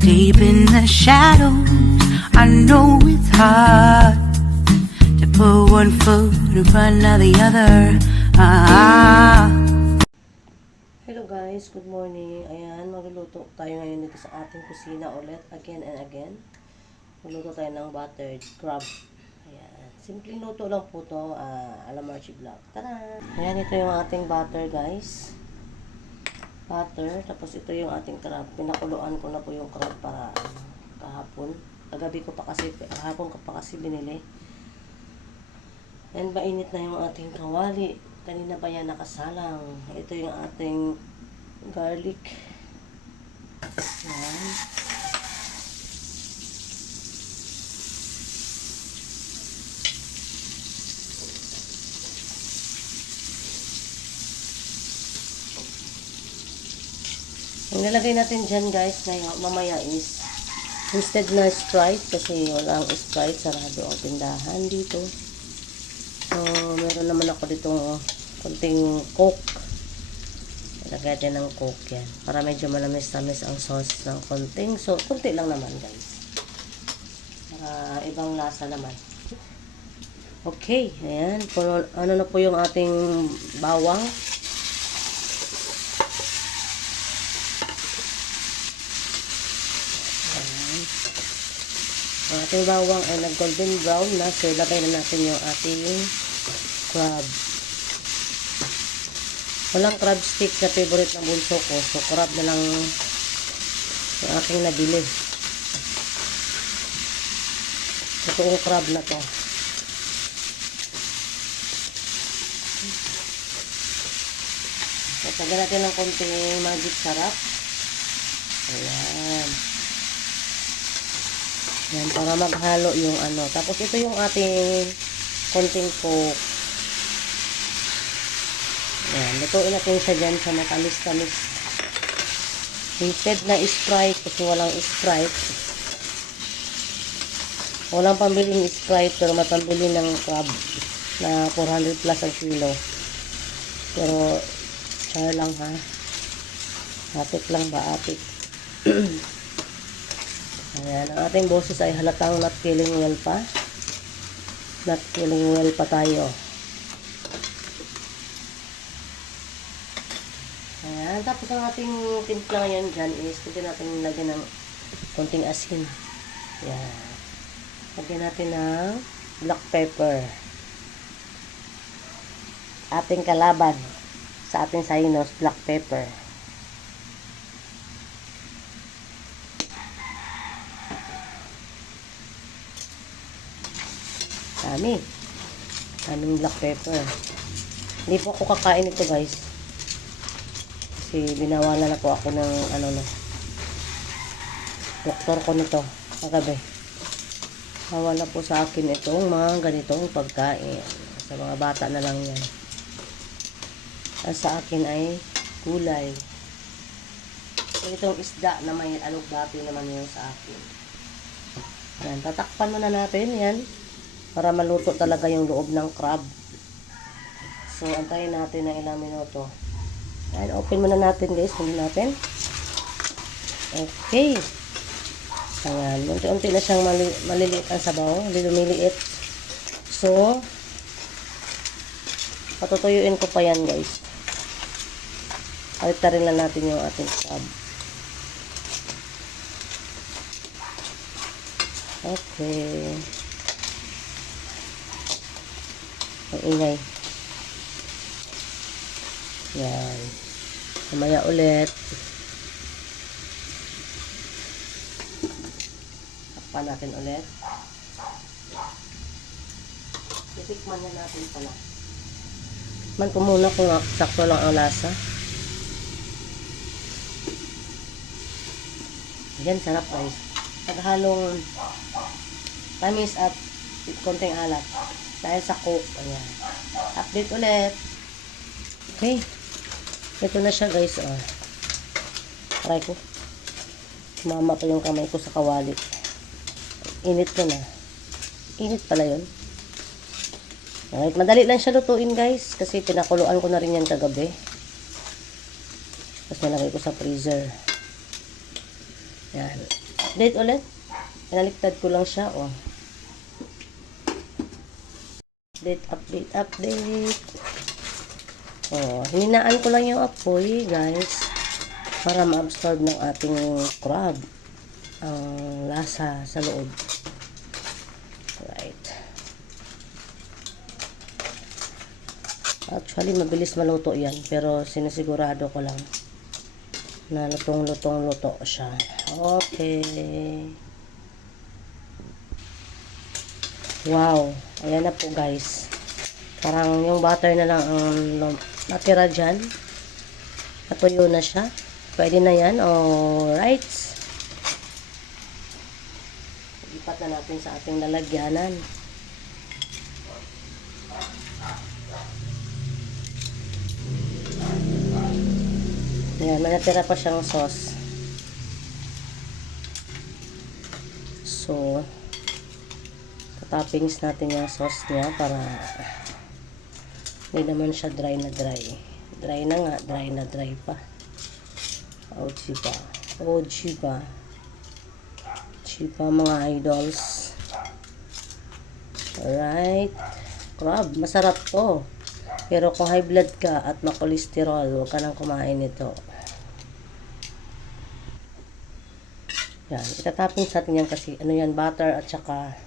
Deep in the shadows, I know it's hard to put one foot in front of the other. Hello guys, good morning. Ayan, magluluto tayo ngayon dito sa ating kusina ulit, again and again. Magluluto tayo ng buttered crab. Ayan, simpleng luto lang po to, ala Marchie Vlog. Tara! Ayan, ito yung ating butter guys. Butter, tapos ito yung ating crab. Pinakuluan ko na po yung crab para kahapon. Kagabi ko pa kasi, kahapon ko pa kasi binili. Ayan, mainit na yung ating kawali. Kanina pa yan nakasalang. Ito yung ating garlic. Ayan. Ang nilagay natin dyan guys na mamaya is instead na Sprite, kasi walang Sprite, sarado ang tindahan dito. So, meron naman ako ditong konting Coke. Ilagay din ng Coke yan. Para medyo malamis-tamis ang sauce ng konting. So, konti lang naman guys. Para ibang lasa naman. Okay, ayan. Ano na po yung ating bawang. Ang ating bawang ay nag-golden brown na. So, ilagay na natin yung ating crab. Walang crab stick na favorite ng bunso ko. So, crab na lang yung aking nabili. Totoong crab na to. Tagyan natin ng konting magic sarap. Ayan. Yan, para maghalo yung ano. Tapos ito yung ating konting Coke. Yan, lutuin natin siya dyan sa matamis-tamis. Instead na Sprite, kasi walang Sprite. Walang pambiling Sprite, pero may pambili ng crab na 400 plus ang kilo. Pero, char lang ha. Atik lang ba? Atik. Ayan, ang ating boses ay halatang not feeling well pa. Not feeling well pa tayo. Ayan, tapos ang ating timpla ngayon dyan is pwede natin lagyan ng konting asin. Ayan. Lagyan natin ng black pepper. Ating kalaban sa ating sainos, black pepper. Daming black pepper. Hindi po ako kakain ito guys. Kasi binawalan na po ako ng doktor ko nito kagabi. Nawala po sa akin itong mga ganitong pagkain. Sa mga bata na lang yan. At sa akin ay gulay. Itong isda na may alugbati naman yun sa akin. Yan, tatakpan muna natin yan. Para maluto talaga yung loob ng crab. So, antayin natin ng ilang minuto. Ayan, open muna natin guys. Muna natin. Okay. Ayan, unti-unti na siyang maliliit ang sabaw. Lumiliit. So, patutuyuin ko pa yan guys. Palitan lang natin yung ating crab. Okay. Ang ingay. Yan. Mamaya ulit. Takpan natin ulit. Titikman na natin pala. Tikman ko muna kung sakto lang ang lasa. Yan, sarap guys. Naghalong tamis at konting alat. Dahil sa Coke. Ayan. Update ulit. Okay. Ito na siya guys. Try ko. Mama pa yung kamay ko sa kawali. Init ko na. Init pala yun. Alright. Madali lang siya lutuin guys. Kasi pinakuluan ko na rin yan kagabi. Tapos nalagay ko sa freezer. Yan. Update ulit. Pinaliktad ko lang siya, oh. Update. Oh, hininaan ko lang yung apoy, guys. Para ma-absorb ng ating crab ang lasa sa loob. Right. Actually, mabilis maluto yan. Pero sinisigurado ko lang na lutong-luto siya. Okay. Wow. Ayan na po, guys. Parang yung butter na lang ang natira dyan. Natuyo na siya. Pwede na yan. Alright. Lipat na natin sa ating lalagyanan. Ayan, may natira pa siyang sauce. So, toppings natin yung sauce niya para hindi naman siya dry na dry. Dry na nga, dry na dry pa. Chipa mga idols. Alright. Crab, masarap to. Pero kung high blood ka at makolesterol, huwag ka nang kumain nito. Yan, itatoppings natin yan kasi ano yan, butter at saka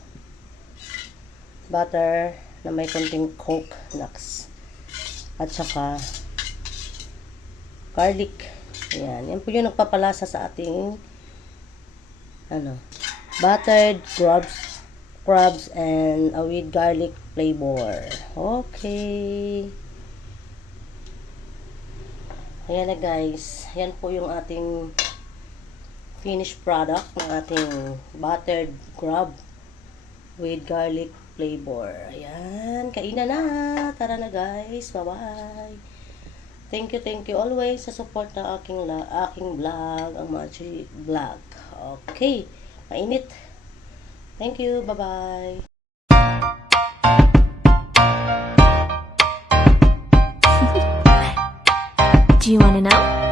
butter na may konting coke nuts at saka garlic. Yan po yung nagpapalasa sa ating buttered crabs and with garlic flavor. Okay. Ayan na, guys. Yan po yung ating finished product ng ating buttered crab with garlic flavor. Ayan, kainan na. Tara na, guys. Bye-bye. Thank you always sa support ng aking vlog, ang Margie Vlog. Okay, mainit. Thank you, bye-bye. Do you want to know?